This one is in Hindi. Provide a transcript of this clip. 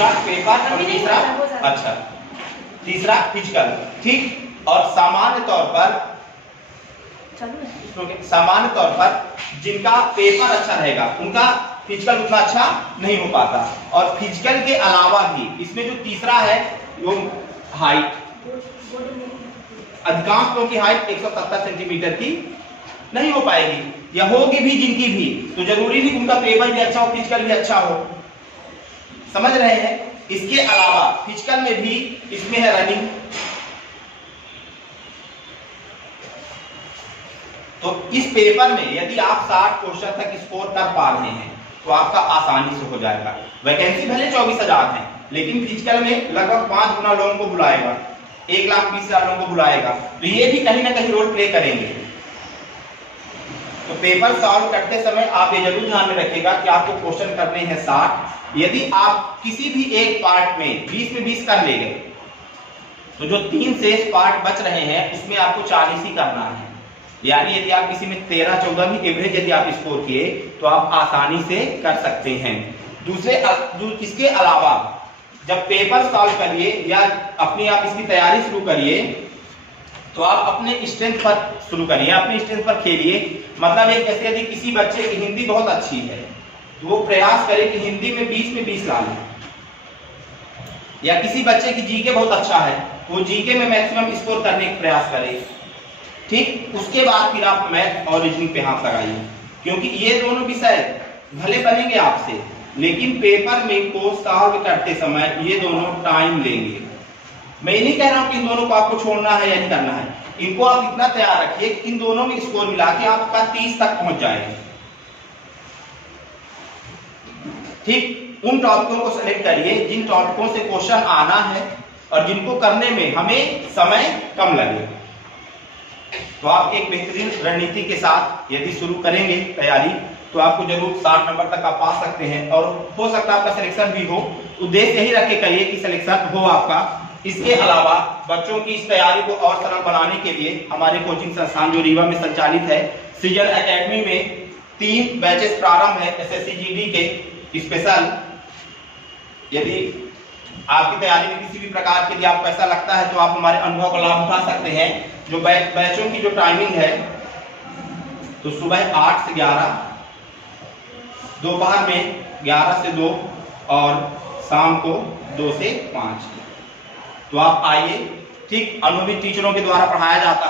दूसरा पेपर और तीसरा अच्छा तीसरा फिजिकल, ठीक। और सामान्य तौर पर जिनका पेपर अच्छा रहेगा उनका फिजिकल उतना अच्छा नहीं हो पाता। और फिजिकल के अलावा भी इसमें जो तीसरा है वो हाइट, अधिकांश लोगों की हाइट 170 सेंटीमीटर की नहीं हो पाएगी, या होगी भी जिनकी भी, तो जरूरी नहीं उनका पेपर भी अच्छा हो फिजिकल भी अच्छा हो, समझ रहे हैं। इसके अलावा फिजिकल में भी इसमें है रनिंग, तो इस पेपर में यदि आप 60 क्वेश्चन तक स्कोर कर पा रहे हैं तो आपका आसानी से हो जाएगा। वैकेंसी भले 24,000 है, लेकिन फिजिकल में लगभग 5 गुना लोगों को बुलाएगा, 1,20,000 लोगों को बुलाएगा, तो ये भी कहीं ना कहीं रोल प्ले करेंगे। तो पेपर सॉल्व करते समय आप ये जरूर ध्यान में रखिएगा कि आपको क्वेश्चन करने हैं 60। यदि आप किसी भी एक पार्ट में 20 में 20 कर ले गए तो जो 3 शेष पार्ट बच रहे हैं उसमें आपको 40 ही करना है। यानी यदि आप किसी में 13-14 भी एवरेज यदि आप स्कोर किए तो आप आसानी से कर सकते हैं। इसके अलावा जब पेपर सॉल्व करिए या अपनी आप इसकी तैयारी शुरू करिए तो आप अपने स्ट्रेंथ पर शुरू करिए, अपनी स्ट्रेंथ पर खेलिए। मतलब एक जैसे यदि किसी बच्चे की हिंदी बहुत अच्छी है तो वो प्रयास करे कि हिंदी में 20 में 20 ला ले, या किसी बच्चे की जीके बहुत अच्छा है तो वो जीके में मैक्सिमम स्कोर करने का प्रयास करे, ठीक। उसके बाद फिर आप मैथ और रीजनिंग पे हाथ लगाइए, क्योंकि ये दोनों विषय भले बनेंगे आपसे, लेकिन पेपर में को सॉल्व करते समय ये दोनों टाइम लेंगे। मैं ये नहीं कह रहा हूं कि इन दोनों को आपको छोड़ना है या नहीं करना है, इनको आप इतना तैयार रखिए कि इन दोनों में स्कोर मिला के आपका 30 तक पहुंच जाएगा, ठीक। उन टॉपिकों को सेलेक्ट करिए जिन टॉपिकों से क्वेश्चन आना है और जिनको करने में हमें समय कम लगे। तो आप एक बेहतरीन रणनीति के साथ यदि शुरू करेंगे तैयारी तो आपको जरूर 60 नंबर तक आप पा सकते हैं, और हो सकता है आपका सिलेक्शन भी हो। उद्देश्य यही रख के करिए कि सिलेक्शन हो आपका। इसके अलावा बच्चों की इस तैयारी को और सरल बनाने के लिए हमारे कोचिंग संस्थान जो रीवा में संचालित है सृजन एकेडमी में 3 बैचेस प्रारंभ है एसएससी जीडी के स्पेशल। यदि आपकी तैयारी में किसी भी प्रकार के लिए आपको ऐसा लगता है तो आप हमारे अनुभव का लाभ उठा सकते हैं। जो बैचों की जो टाइमिंग है तो सुबह 8 से 11, दोपहर में 11 से 2 और शाम को 2 से 5। तो आप आइए, ठीक। अनुभवी टीचरों के द्वारा पढ़ाया जाता है।